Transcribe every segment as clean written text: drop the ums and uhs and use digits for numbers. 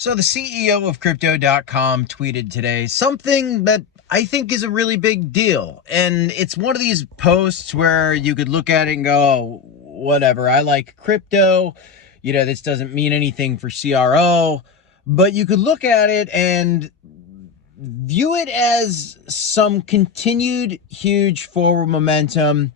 So the CEO of crypto.com tweeted today something that I think is a really big deal. And it's one of these posts where you could look at it and go, oh, whatever, I like crypto. This doesn't mean anything for CRO. But you could look at it and view it as some continued huge forward momentum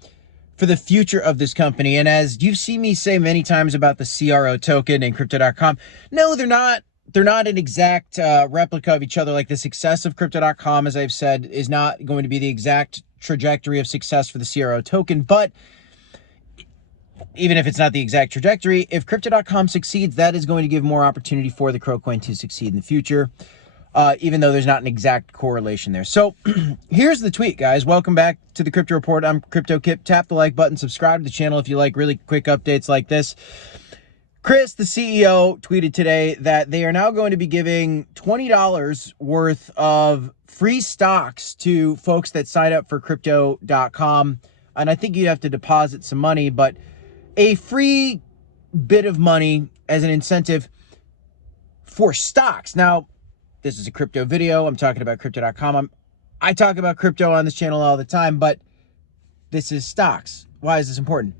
for the future of this company. And as you've seen me say many times about the CRO token and crypto.com, no, they're not an exact replica of each other. Like the success of crypto.com, as I've said, is not going to be the exact trajectory of success for the CRO token. But even if it's not the exact trajectory, if crypto.com succeeds, that is going to give more opportunity for the Kronos to succeed in the future, even though there's not an exact correlation there. So here's the tweet, guys. Welcome back to the Crypto Report. I'm Crypto Kip. Tap the like button, subscribe to the channel if you like really quick updates like this. Chris, the CEO, tweeted today that they are now going to be giving $20 worth of free stocks to folks that sign up for crypto.com. And I think you have to deposit some money, but a free bit of money as an incentive for stocks. Now, this is a crypto video. I'm talking about crypto.com. I talk about crypto on this channel all the time, but this is stocks. Why is this important?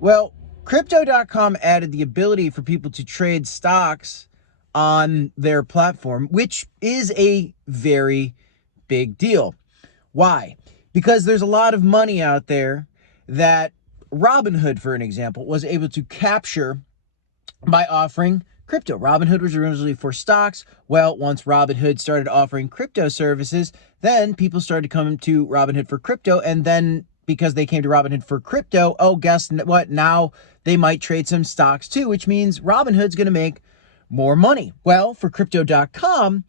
Well, crypto.com added the ability for people to trade stocks on their platform, which is a very big deal. Why? Because there's a lot of money out there that Robinhood, for an example, was able to capture by offering crypto. Robinhood was originally for stocks. Well, once Robinhood started offering crypto services, then people started coming to Robinhood for crypto, and then because they came to Robinhood for crypto, oh, guess what? Now they might trade some stocks too, which means Robinhood's going to make more money. Well, for crypto.com,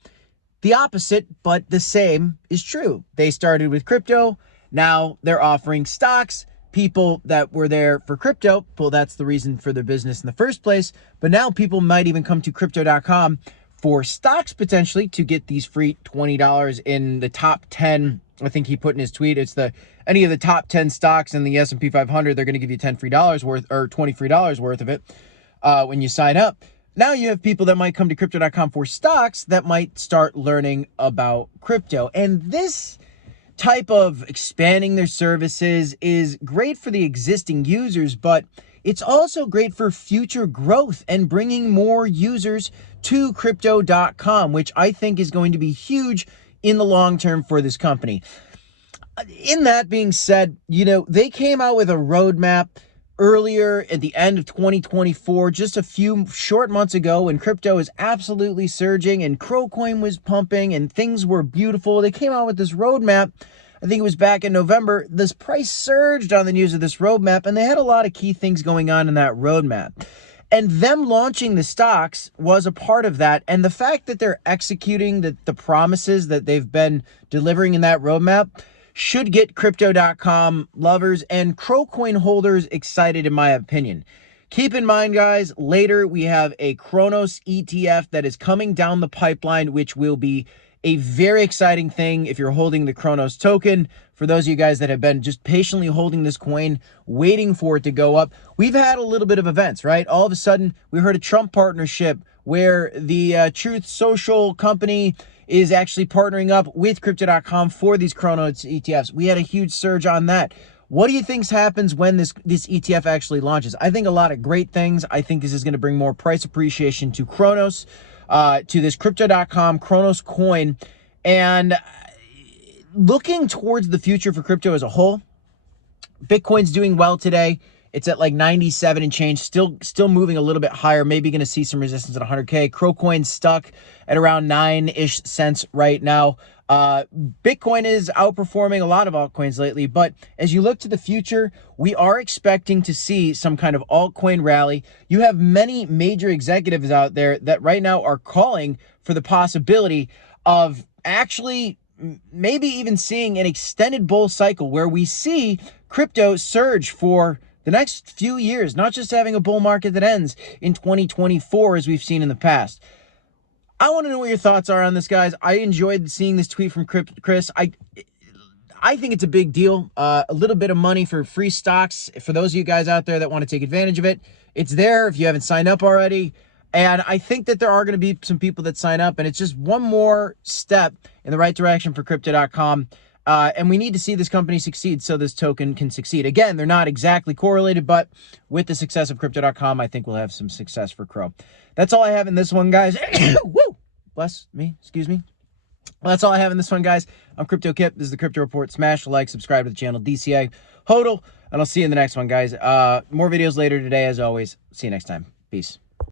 the opposite, but the same is true. They started with crypto. Now they're offering stocks. People that were there for crypto, well, that's the reason for their business in the first place. But now people might even come to crypto.com for stocks potentially to get these free $20 in the top 10. I think he put in his tweet, it's any of the top 10 stocks in the S&P 500, they're going to give you $10 free worth, or $20 free worth of it when you sign up. Now you have people that might come to crypto.com for stocks that might start learning about crypto. And this type of expanding their services is great for the existing users, but it's also great for future growth and bringing more users to crypto.com, which I think is going to be huge in the long term for this company. In that being said, they came out with a roadmap earlier at the end of 2024, just a few short months ago, when crypto is absolutely surging and Kronos was pumping and things were beautiful. They came out with this roadmap. I think it was back in November. This price surged on the news of this roadmap, and they had a lot of key things going on in that roadmap. And them launching the stocks was a part of that. And the fact that they're executing the promises that they've been delivering in that roadmap should get crypto.com lovers and Kronos holders excited, in my opinion. Keep in mind, guys, later we have a Kronos ETF that is coming down the pipeline, which will be a very exciting thing if you're holding the Kronos token. For those of you guys that have been just patiently holding this coin, waiting for it to go up, we've had a little bit of events, right? All of a sudden, we heard a Trump partnership where the Truth Social company is actually partnering up with crypto.com for these Kronos ETFs. We had a huge surge on that. What do you think happens when this ETF actually launches? I think a lot of great things. I think this is going to bring more price appreciation to Kronos, to this crypto.com Kronos coin. And looking towards the future for crypto as a whole, Bitcoin's doing well today. It's at like 97 and change, still moving a little bit higher, maybe going to see some resistance at 100K. Kronos stuck at around 9-ish cents right now. Bitcoin is outperforming a lot of altcoins lately, but as you look to the future, we are expecting to see some kind of altcoin rally. You have many major executives out there that right now are calling for the possibility of actually maybe even seeing an extended bull cycle where we see crypto surge for the next few years, not just having a bull market that ends in 2024 as we've seen in the past. I want to know what your thoughts are on this, guys. I enjoyed seeing this tweet from Chris. I think it's a big deal. A little bit of money for free stocks for those of you guys out there that want to take advantage of it. It's there if you haven't signed up already. And I think that there are going to be some people that sign up, and it's just one more step in the right direction for crypto.com. And we need to see this company succeed so this token can succeed. Again, they're not exactly correlated, but with the success of crypto.com, I think we'll have some success for CRO. That's all I have in this one, guys. Woo! Bless me. Excuse me. Well, that's all I have in this one, guys. I'm Crypto Kip. This is the Crypto Report. Smash the like, subscribe to the channel, DCA, HODL, and I'll see you in the next one, guys. More videos later today, as always. See you next time. Peace.